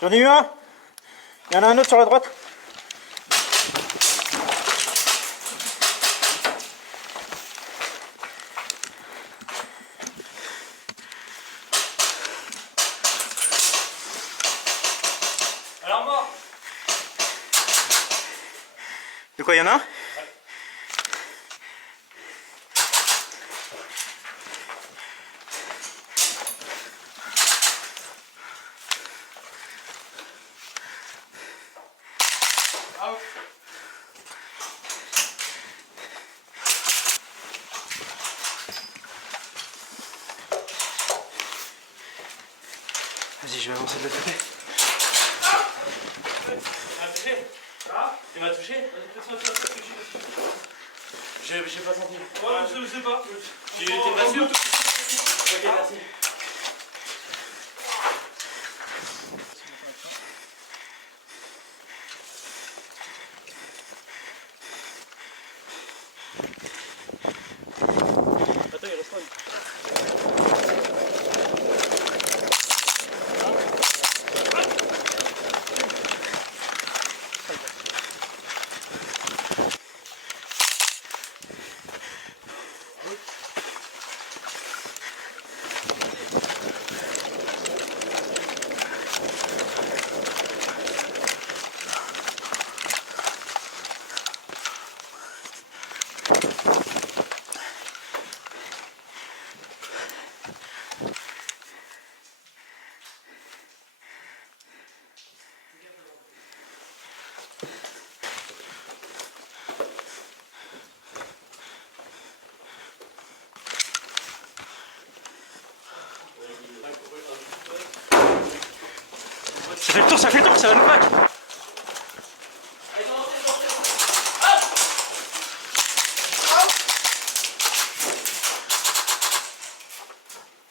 J'en ai eu un. Il y en a un autre sur la droite. Alors mort. De quoi, il y en a un? Vas-y, je vais avancer de l'autre côté. Tu m'as touché? J'ai pas senti. Ouais, je sais pas. Tu t'es pas sûr? Ok, merci. Attends, il reste pas. Ça fait le tour, ça va nous battre.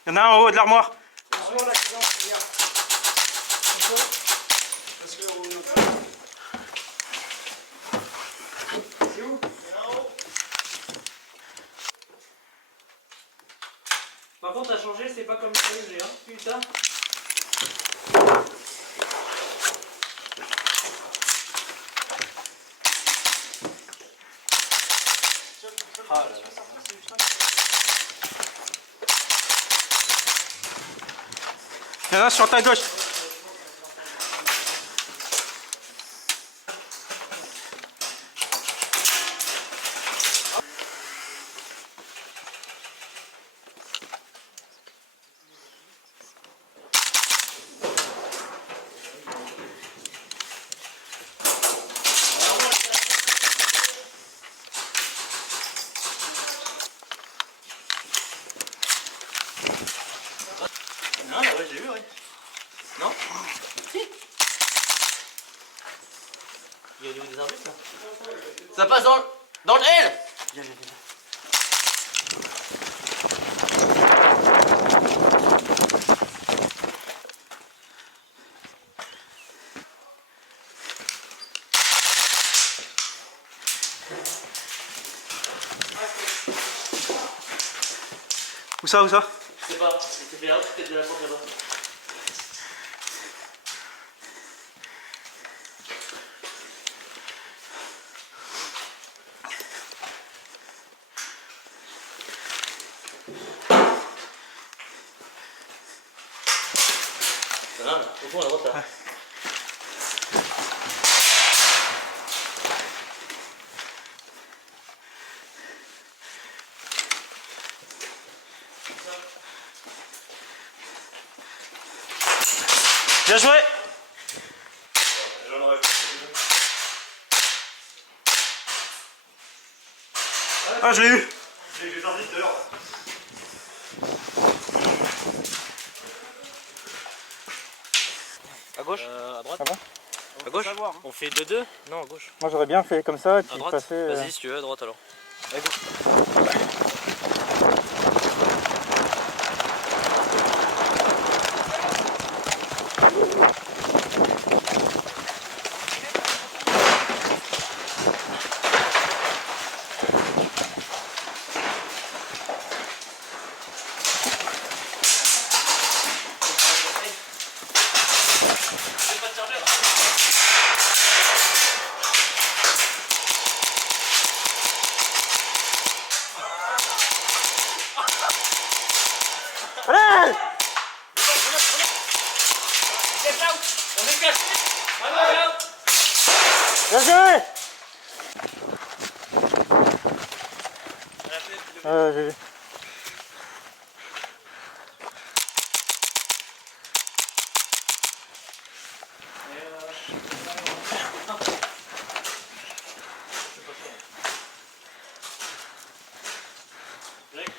Il y en a un en haut de l'armoire. Par contre, t'as changé, c'est pas comme ça, j'ai hein. Putain. Ah là là. Il y en a un sur ta gauche. Non, là, ouais, j'ai vu, ouais. Non? Si. Il y a des arbitres, là. Ça passe dans le L. Viens, viens, viens. Où ça, où ça? Je sais pas, c'était là, c'était de la porte là-bas. Là, au fond, à droite, là. Ouais. Bien joué! Ah, je l'ai eu! J'ai sorti tout à l'heure. À gauche? À droite? Ah bon? À gauche? On fait 2-2? Non, à gauche. Moi j'aurais bien fait comme ça et puis À droite? passer. Vas-y, si tu veux, à droite alors. À gauche. Bien joué. J'ai vu.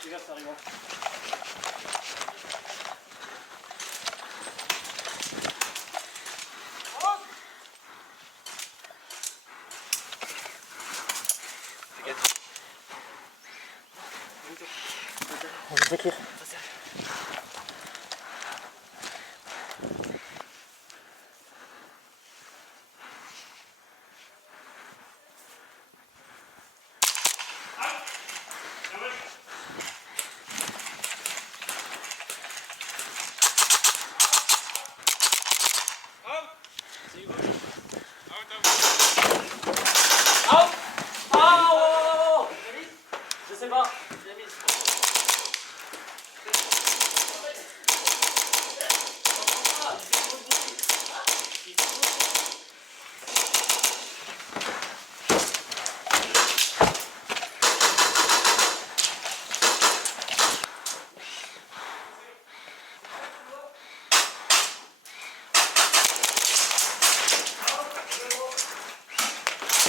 Regarde, ça arrive. On va t'écrire. Je sais pas, j'ai mis.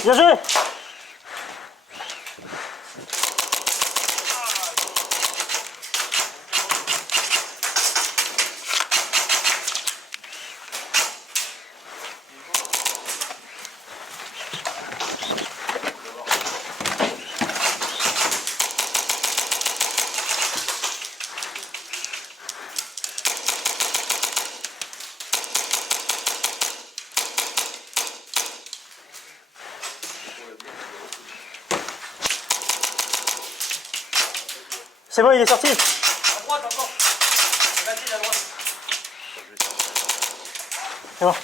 Bien joué. C'est bon, il est sorti. À droite encore. Vas-y, à droite. C'est bon.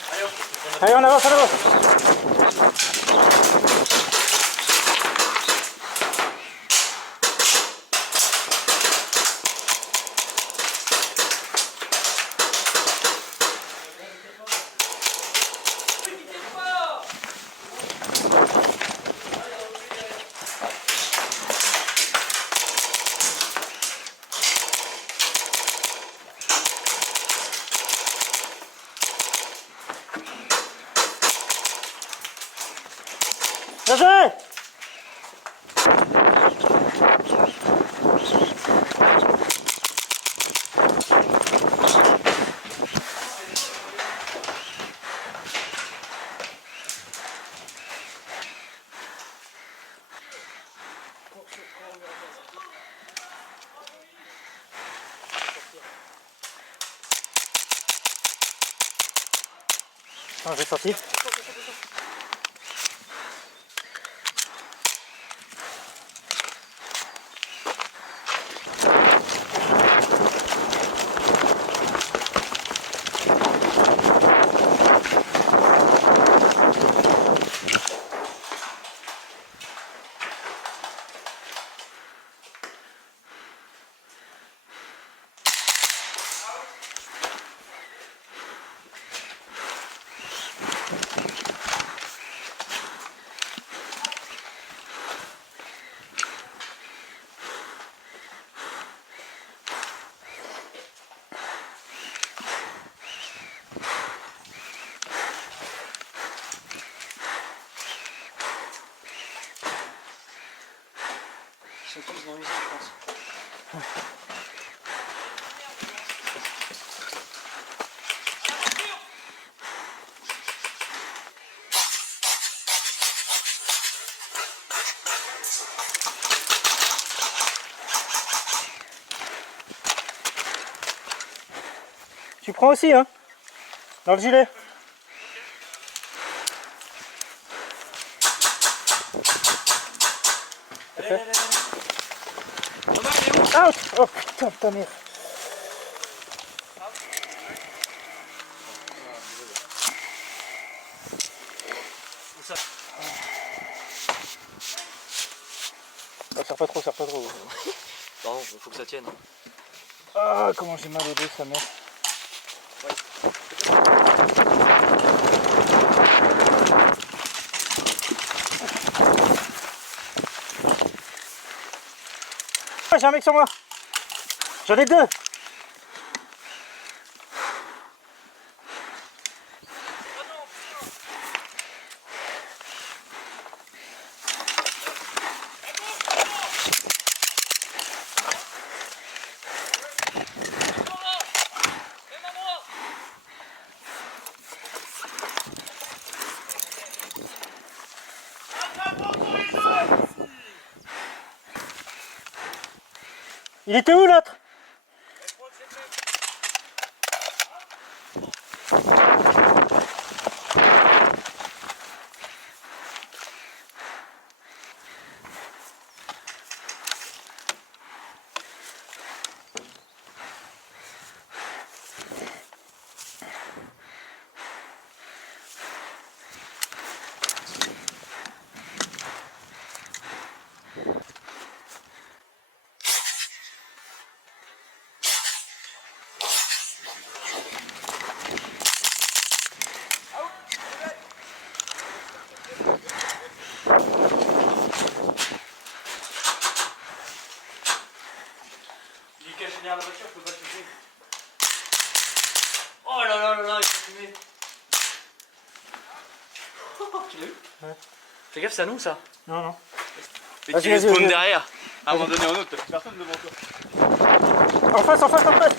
Allez, on avance, on avance. Bien joué. Ah, j'ai sorti. Ils sont tous dans l'usine, je pense. Tu prends aussi, hein, dans le gilet. Allez, allez, allez. Romain, il est où? Out. Oh putain, putain, merde. Où ça? Ah, serre pas trop, serre pas trop. Pardon, faut que ça tienne. Ah, comment j'ai mal au dos, sa mère. Ouais. j'ai un mec sur moi. J'en ai deux. Il était où l'autre? Il est caché derrière la voiture, je peux pas te filmer. Oh là là là là, il faut filmer. Tu l'as eu? Ouais. Fais gaffe, c'est à nous ça. Non, non. Mais Vas-y, tu vas-y, respawn vas-y. derrière. À un moment donné, en autre, t'as plus personne devant toi. En face, en face, en face.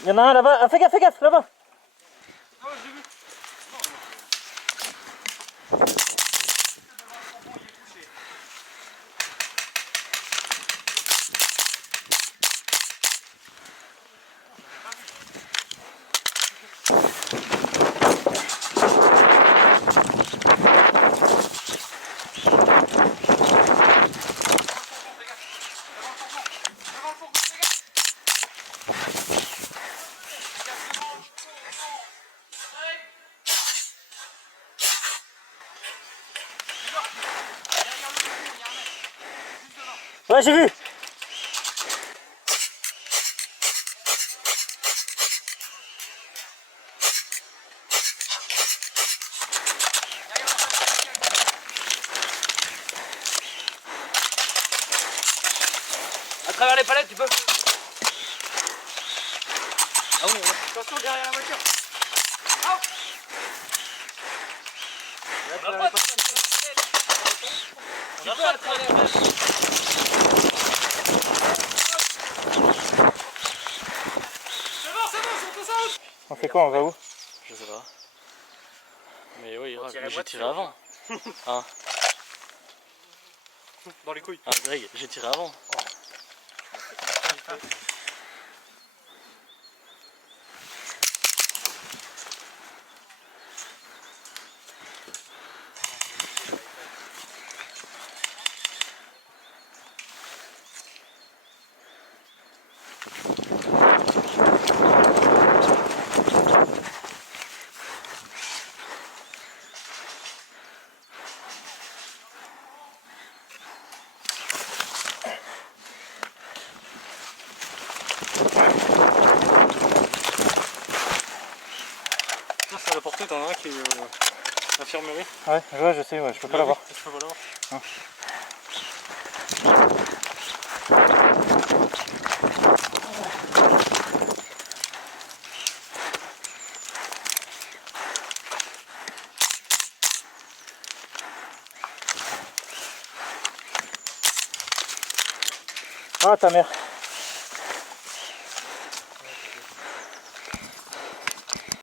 Il y en a un là-bas. Ah, fais gaffe, là-bas. Non, j'ai vu. Ouais, j'ai vu. À travers les palettes, tu peux. Ah oui, attention derrière la voiture. Ah. On a pas de on a pas de travers. On fait quoi? On va où? Je sais pas. Mais oui, j'ai tiré avant. Hein. Dans les couilles. Ah Greg, j'ai tiré avant. C'est à la portée, t'en as un qui est l'infirmerie. Ouais, je sais, ouais, je peux pas l'avoir. Je peux pas l'avoir. Non. Ah, ta mère.